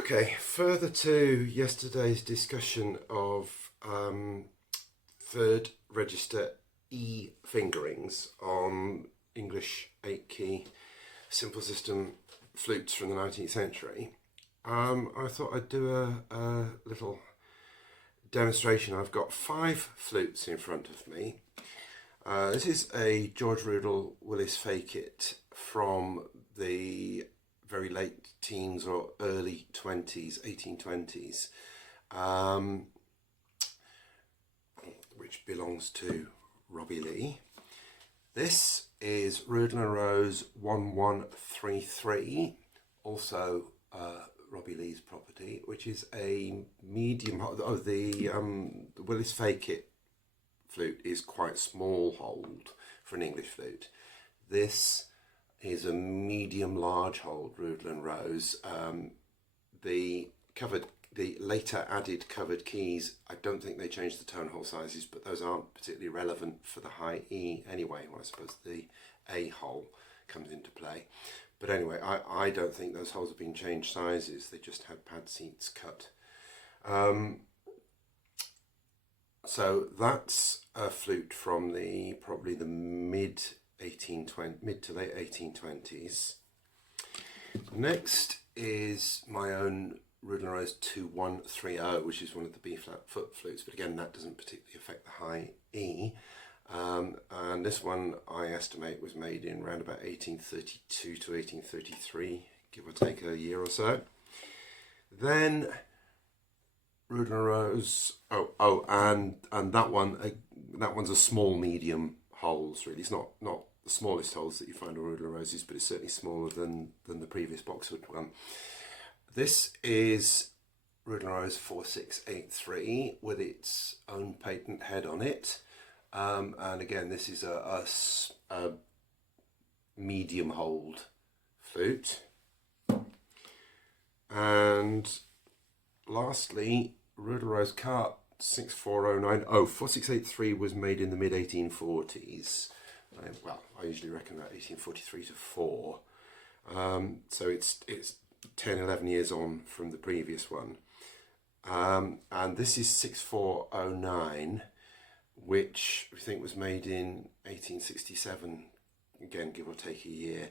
Okay, further to yesterday's discussion of third register E fingerings on English 8-key simple system flutes from the 19th century, I thought I'd do a little demonstration. I've got 5 flutes in front of me. This is a George Rudall Willis fecit from the very late teens or early 20s, 1820s, which belongs to Robbie Lee. This is Rudall and Rose 1133, also Robbie Lee's property, which is a medium. The Willis fecit flute is quite small hold for an English flute. This is a medium large hold Rudall and Rose. The later added covered keys, I don't think they changed the tone hole sizes, but those aren't particularly relevant for the high E anyway. Well, I suppose the A hole comes into play. But anyway, I don't think those holes have been changed sizes. They just had pad seats cut. So that's a flute from probably the mid to late 1820s. Next is my own Rudall and Rose 2130, which is one of the B flat foot flutes, but again that doesn't particularly affect the high E. And this one I estimate was made in around about 1832 to 1833, give or take a year or so. Then Rudall and Rose, and that one's a small medium holes really. It's not the smallest holes that you find on Rudall and Roses, but it's certainly smaller than the previous boxwood one. This is Rudall and Rose 4683 with its own patent head on it. And again, this is a medium hold flute. And lastly, Rudall and Rose cart 6409. 4683 was made in the mid 1840s. Well, I usually reckon about 1843 to 4. So it's 10-11 years on from the previous one. And this is 6409, which we think was made in 1867, again give or take a year.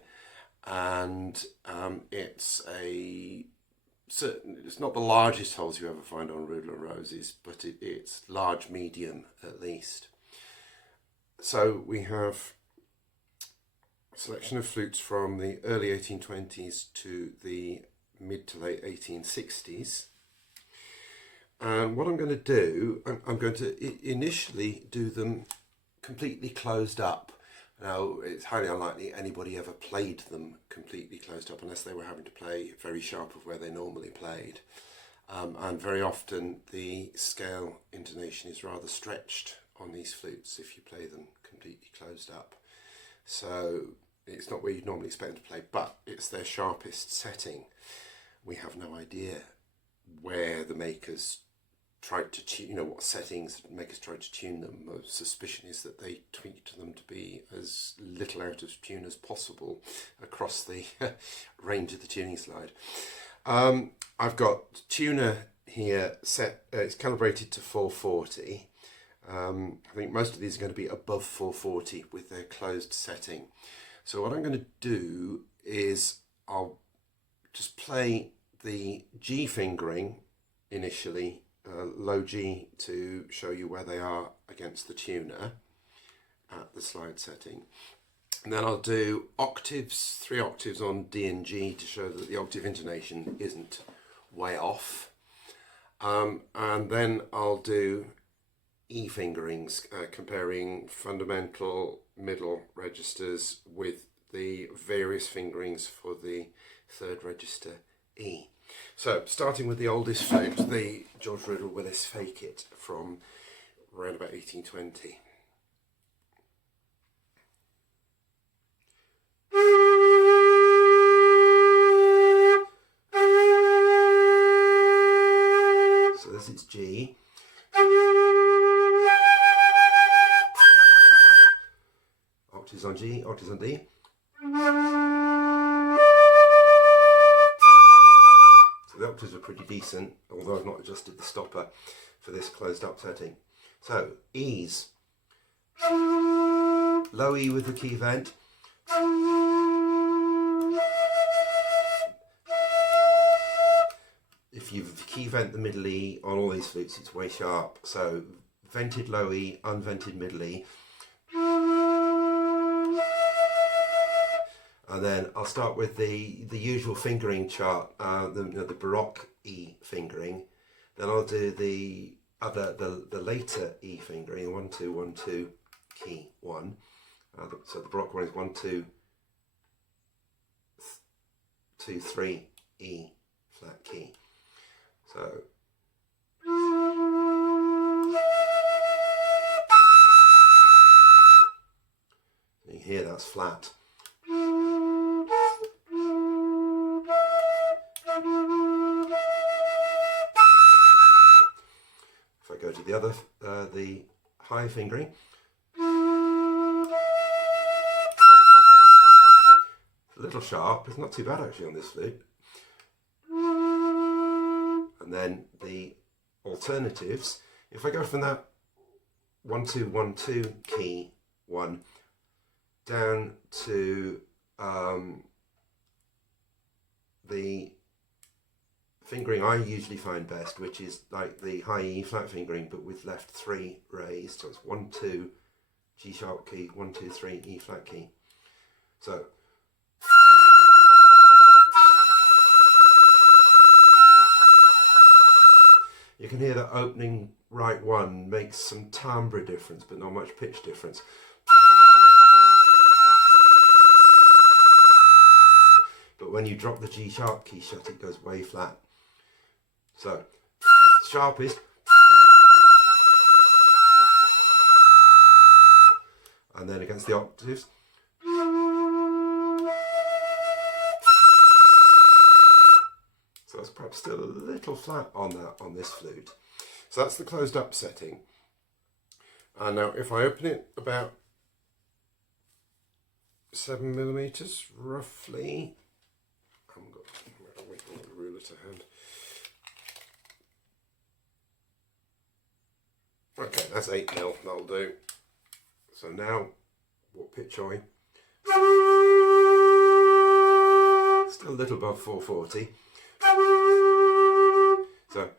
And it's not the largest holes you ever find on Rudall and Roses, but it's large medium at least. So we have a selection of flutes from the early 1820s to the mid to late 1860s. And what I'm going to do, I'm going to initially do them completely closed up. Now, it's highly unlikely anybody ever played them completely closed up unless they were having to play very sharp of where they normally played. And very often the scale intonation is rather stretched on these flutes if you play them completely closed up. So it's not where you'd normally expect them to play, but it's their sharpest setting. We have no idea where the makers tried to tune, what settings makers tried to tune them. My suspicion is that they tweaked them to be as little out of tune as possible across the range of the tuning slide. I've got tuner here set, it's calibrated to 440. I think most of these are going to be above 440 with their closed setting. So what I'm going to do is I'll just play the G fingering initially, low G, to show you where they are against the tuner at the slide setting. And then I'll do octaves, 3 octaves on D and G to show that the octave intonation isn't way off. And then I'll do E fingerings, comparing fundamental middle registers with the various fingerings for the third register E. So, starting with the oldest flute, the George Rudall Willis fecit from around about 1820. So this is G. Octaves on G, octaves on D. So the octaves are pretty decent, although I've not adjusted the stopper for this closed up setting. So E's, low E with the key vent, if you key vent the middle E on all these flutes, it's way sharp. So vented low E, unvented middle E. And then I'll start with the usual fingering chart, the Baroque E fingering. Then I'll do the later E fingering, 1 2 1 2 key 1. So the Baroque one is 1 2 2 3 E flat key. So you can hear that's flat. If I go to the other, the high fingering, a little sharp. It's not too bad actually on this flute. And then the alternatives, if I go from that 1 2 1 2 key 1 down to the fingering I usually find best, which is like the high E flat fingering but with left 3 raised, so it's 1 2 G sharp key 1 2 3 E flat key. So you can hear that opening right one makes some timbre difference but not much pitch difference. But when you drop the G sharp key shut, it goes way flat. So sharpest, and then against the octaves. So that's perhaps still a little flat on this flute. So that's the closed up setting. And now if I open it about 7mm roughly, I haven't got the ruler to hand. Okay, that's 8mm, that'll do. So now, what pitch are we? Still a little above 440. So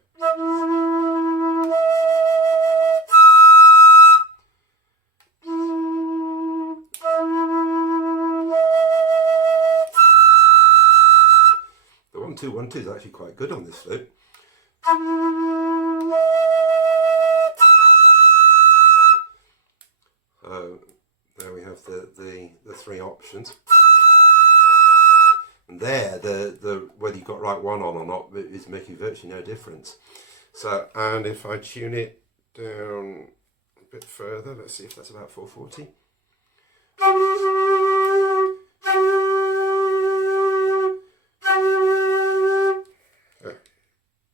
the 1 2 1 2 is actually quite good on this flute. So there we have the three options. And there, the whether you've got right one on or not is making virtually no difference. So, and if I tune it down a bit further, let's see if that's about 440.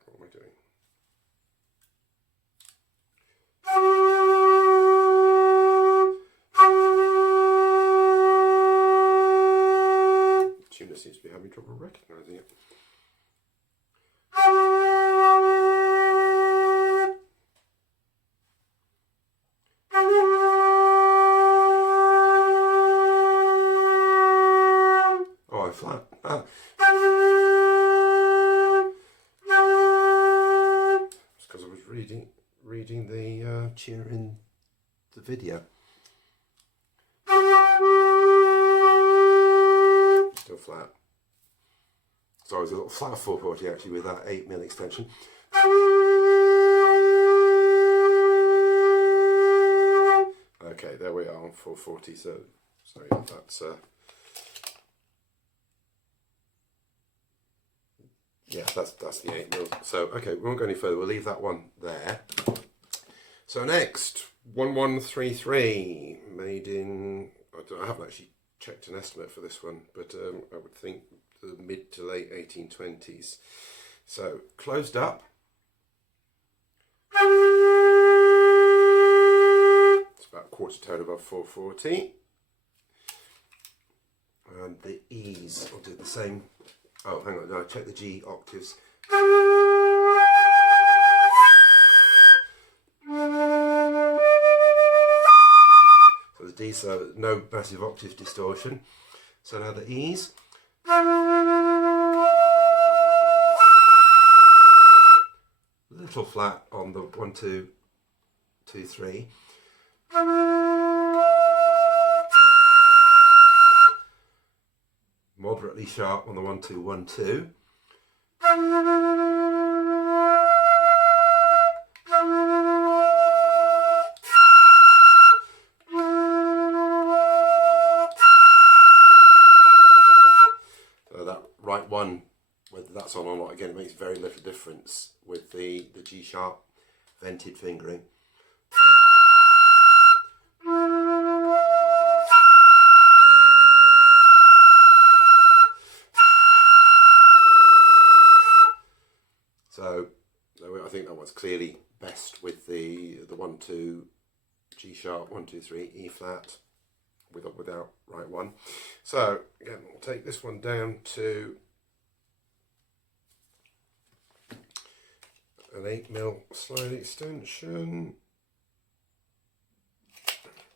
What am I doing? Tuner seems to be having trouble recognising it. Oh, I'm flat. Ah. It's because I was reading the tuner in the video. Still flat. So I was a little flat 440 actually with that 8mm extension. Okay, there we are on 440. So sorry, that's yeah, that's the 8mm. So okay, we won't go any further. We'll leave that one there. So next, 1133, made in, I haven't actually checked an estimate for this one, but I would think the mid to late 1820s. So closed up. It's about a quarter tone above 440. And the E's, I'll do the same. Oh, hang on, no, I check the G octaves So the D, so no massive octave distortion. So now the E's. Little flat on the 1, 2, 2, 3. Moderately sharp on the 1, 2, 1, 2. So that right one, whether that's on or not, again, it makes very little difference with the G sharp vented fingering. So I think that one's clearly best with the 1, 2, G sharp, 1, 2, 3, E flat, without right one. So again, we'll take this one down to an 8mm slide extension.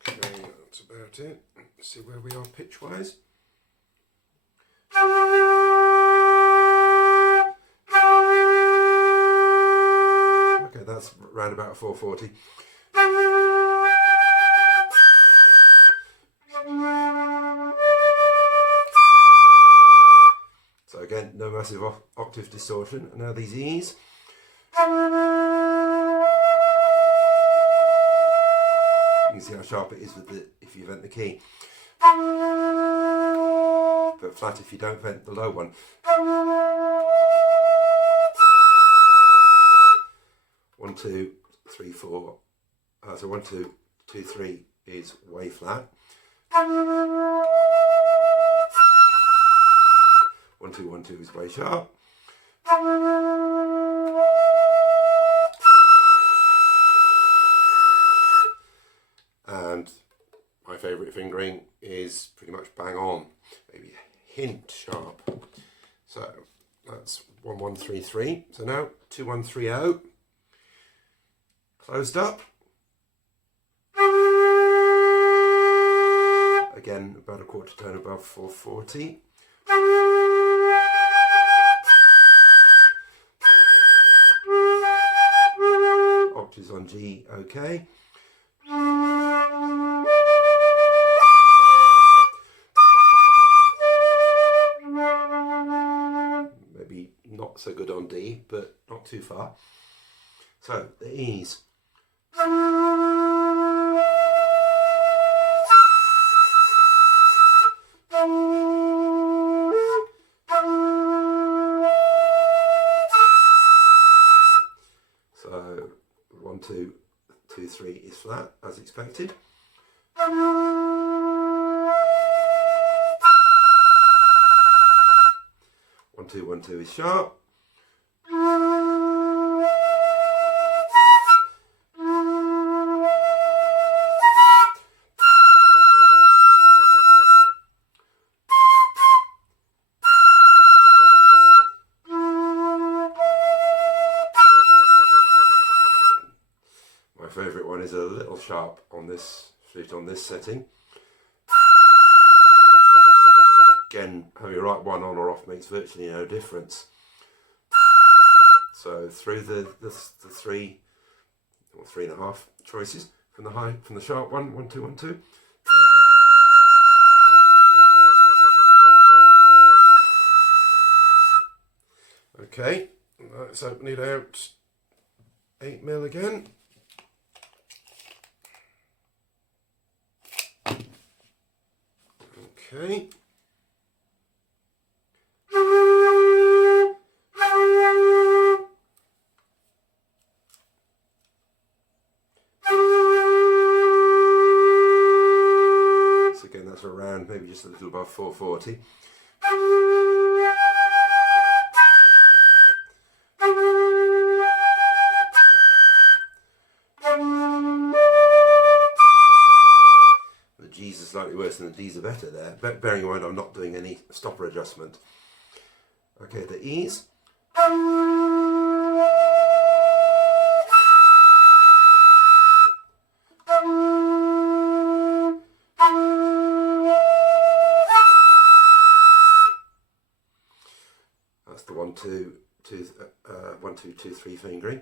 Okay, that's about it. Let's see where we are pitch wise. Okay, that's around about 440. So again, no massive octave distortion. And now these E's. You can see how sharp it is if you vent the key. But flat if you don't vent the low one. 1, 2, 3, 4. So 1, 2, 2, 3 is way flat. 1, 2, 1, 2 is way sharp. And my favourite fingering is pretty much bang on, maybe a hint sharp. So that's 1, 1, 3, 3. So now 2, 1, 3, 0. Closed up. Again, about a quarter tone above 440. Octaves on G, okay. Maybe not so good on D, but not too far. So the E's. So 1, 2, 2, 3 is flat as expected. 1, 2, 1, 2 is sharp. My favourite one is a little sharp on this flute on this setting. Again, having a right one on or off makes virtually no difference. So through the 3 or 3.5 choices from the sharp one, 1, 2, 1, 2. Okay, let's open it out 8mm again. Okay. So again, that's around maybe just a little above 440. G's are slightly worse than the D's are better there, but bearing in mind I'm not doing any stopper adjustment. Okay, the E's. That's the 1 2 2 1 2 2 3 fingering.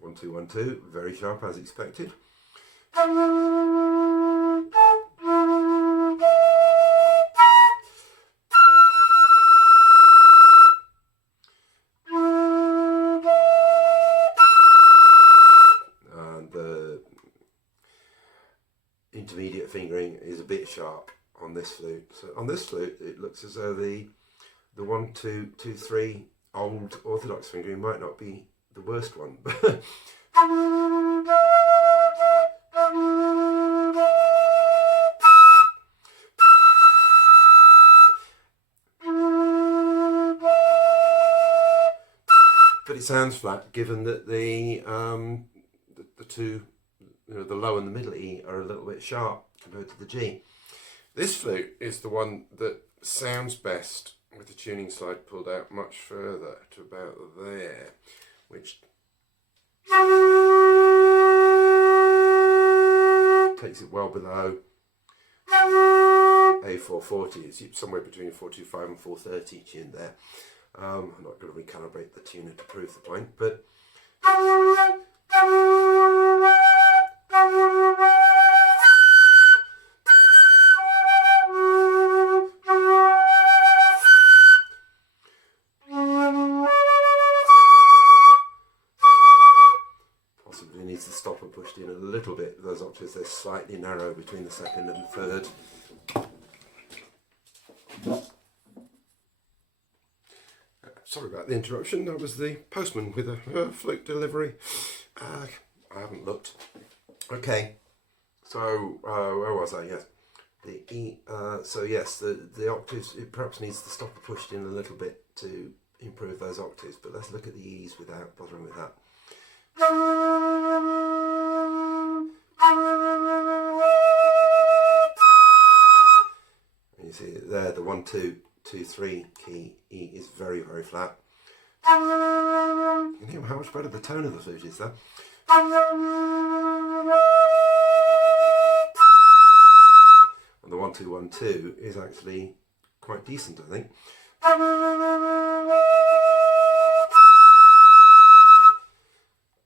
1 2 1 2, very sharp as expected. And the intermediate fingering is a bit sharp on this flute. So on this flute, it looks as though the 1 2 2 3 old orthodox fingering might not be the worst one. But it sounds flat, given that the two, the low and the middle E, are a little bit sharp compared to the G. This flute is the one that sounds best with the tuning slide pulled out much further to about there, which takes it well below A440. It's somewhere between 425 and 430 tuned there. I'm not going to recalibrate the tuner to prove the point, but possibly needs the stopper pushed in a little bit. Those octaves, they're slightly narrow between the second and the third. Sorry about the interruption. That was the postman with a flute delivery. I haven't looked. Okay, so where was I? Yes, the E. So yes, the octaves, it perhaps needs the stopper pushed in a little bit to improve those octaves. But let's look at the E's without bothering with that. And you see there, the 1 2 2 3 key E is very, very flat. You know how much better the tone of the flute is there. And the 1 2 1 2 is actually quite decent, I think.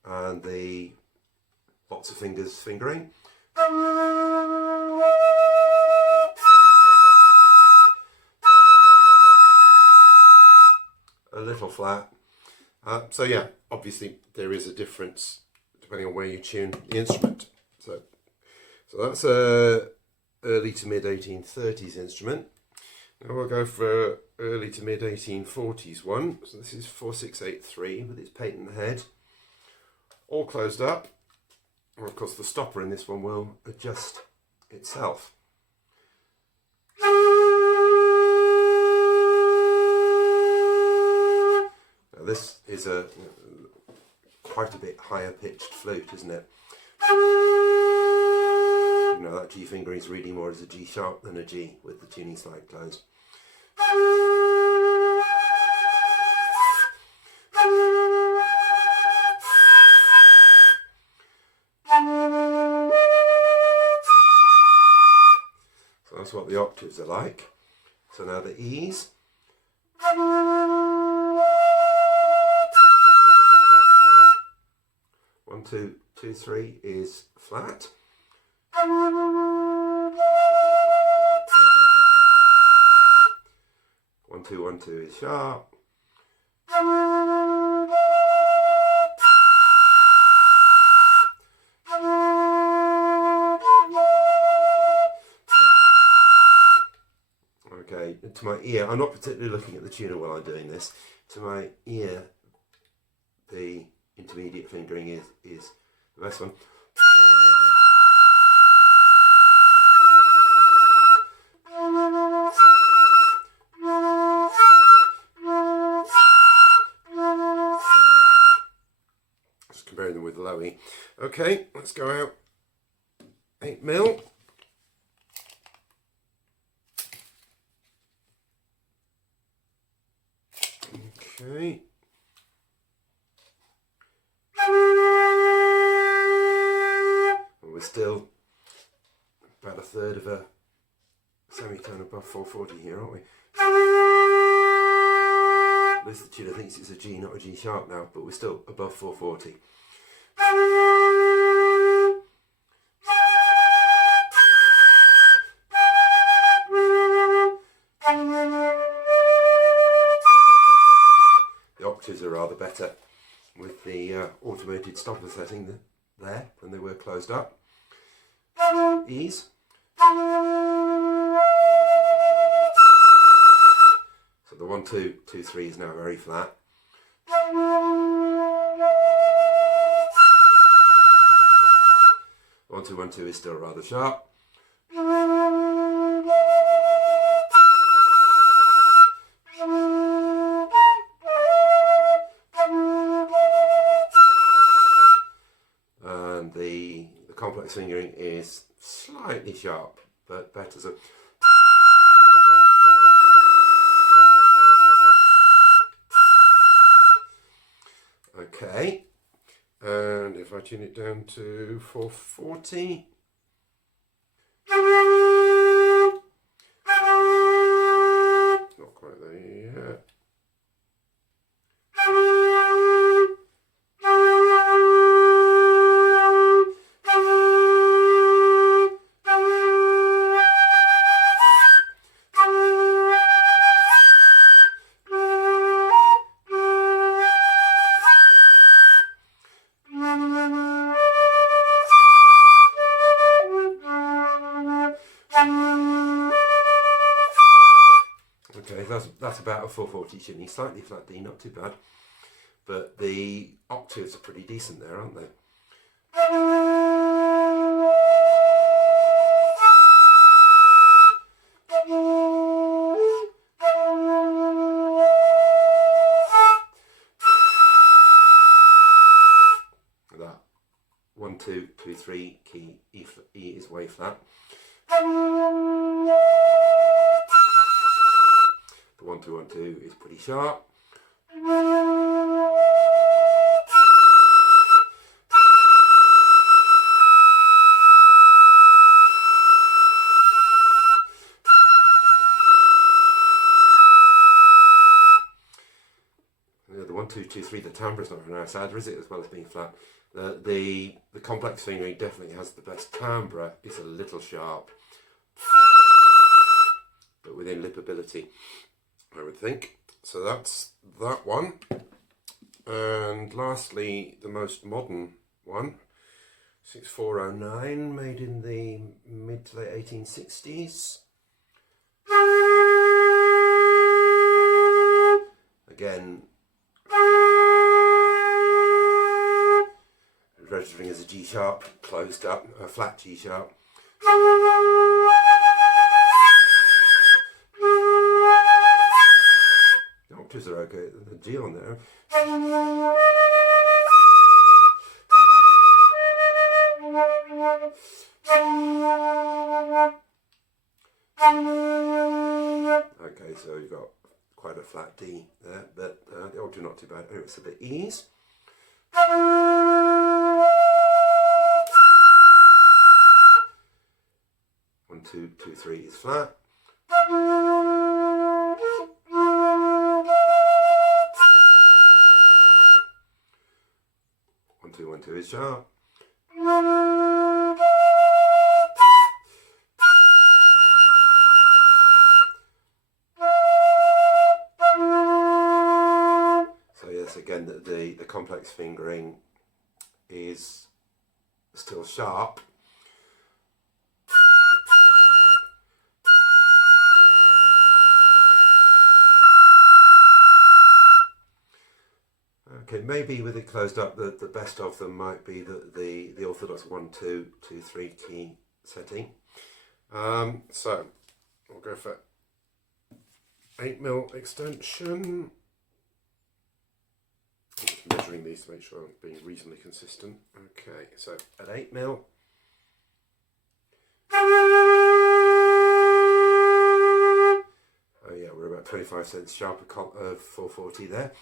And the lots of fingers fingering. A little flat. So yeah, obviously there is a difference depending on where you tune the instrument. So that's a early to mid 1830s instrument. Now we'll go for early to mid 1840s one. So this is 4683 with its patent head, all closed up. And of course the stopper in this one will adjust itself. This is a quite a bit higher pitched flute, isn't it? You know, that G fingering is reading more as a G sharp than a G with the tuning slide closed. So that's what the octaves are like. So now the E's. 1 2 2 3 is flat. 1 2 1 2 is sharp. Okay, to my ear, I'm not particularly looking at the tuner while I'm doing this. To my ear, the intermediate fingering is the best one. Just comparing them with the low E. Okay, let's go out 8mm. Okay. And we're still about a third of a semitone above 440 here, aren't we? Liz the tuner thinks it's a G, not a G sharp now, but we're still above 440. The octaves are rather better with the automated stopper setting there than they were closed up. E's. So the 1, 2, 2, 3 is now very flat. One, 2, 1, 2 is still rather sharp. And the complex fingering is slightly sharp, but better. So okay, and if I tune it down to 440, not quite there yet. Okay, that's about a 440 tuning, slightly flat D, not too bad, but the octaves are pretty decent there, aren't they? That 1, 2, 2, 3 key E is way flat. The 1, 2, 1, 2 is pretty sharp. The 1, 2, 2, 3, the timbre's not very nice either, is it, as well as being flat? The complex fingering definitely has the best timbre. It's a little sharp, but within lipability, I would think. So that's that one. And lastly, the most modern one, 6409, made in the mid to late 1860s. Again, registering as a G sharp, closed up, a flat G sharp. The octaves are okay, the G on there. Okay, so you've got quite a flat D there, but the octave not too bad. Oh, it's a bit E's. 1, 2, 2, 3 is flat. 1, 2, 1, 2 is sharp. So yes, again, the complex fingering is still sharp. Okay, maybe with it closed up, the best of them might be the orthodox 1, 2, 2, 3 key setting. So we'll go for 8mm extension. I'm just measuring these to make sure I'm being reasonably consistent. Okay, so at 8mm. Oh yeah, we're about 25cents sharp of 440 there.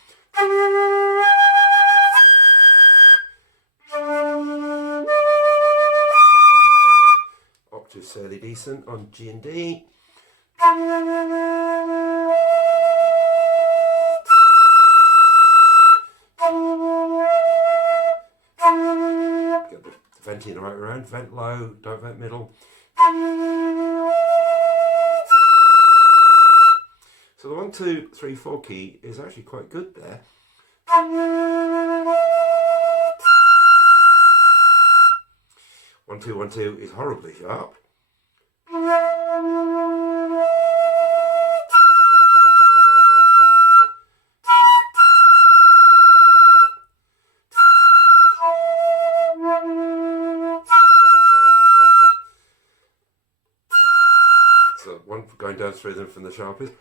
Octaves fairly decent on G and D. Get the venting the right way around, vent low, don't vent middle. So the 1, 2, 3, 4 key is actually quite good there. 1, 2, 1, 2 is horribly sharp. So one going down through them from the sharpest.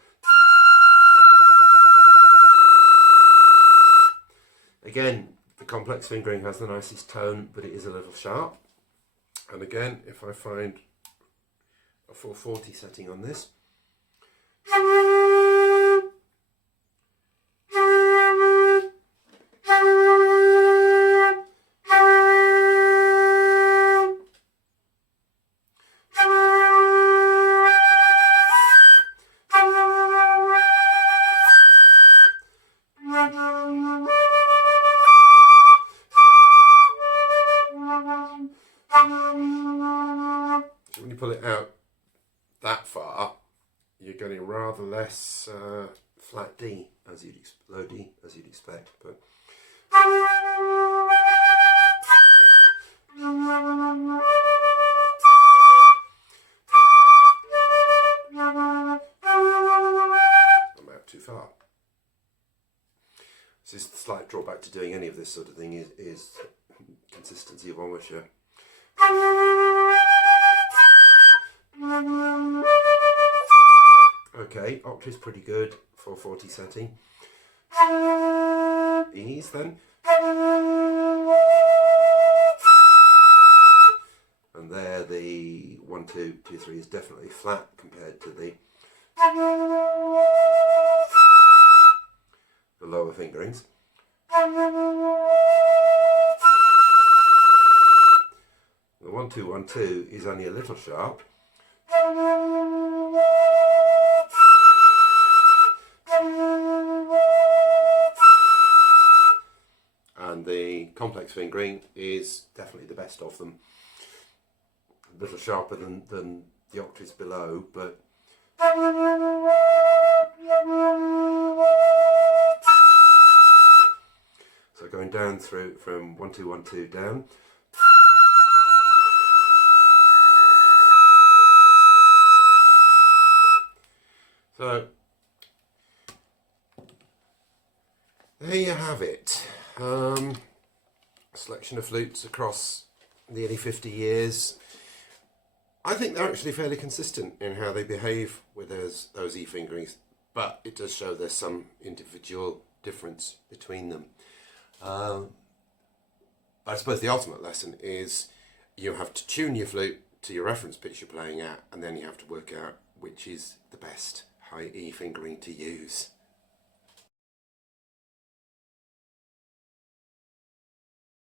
Again, the complex fingering has the nicest tone, but it is a little sharp. And again, if I find a 440 setting on this, when you pull it out that far, you're getting rather less flat D, as you'd low D, as you'd expect. But I'm out too far. So this slight drawback to doing any of this sort of thing is consistency of embouchure. Okay, octave's pretty good, 440 setting. E's then. And there the 1, 2, 2, 3 is definitely flat compared to the lower fingerings. The 1, 2, 1, 2 is only a little sharp. And the complex fingering is definitely the best of them. A little sharper than the octaves below, but so going down through from 1, 2, 1, 2 down. So there you have it. Selection of flutes across nearly 50 years. I think they're actually fairly consistent in how they behave with those E fingerings, but it does show there's some individual difference between them. I suppose the ultimate lesson is you have to tune your flute to your reference pitch you're playing at, and then you have to work out which is the best high E fingering to use.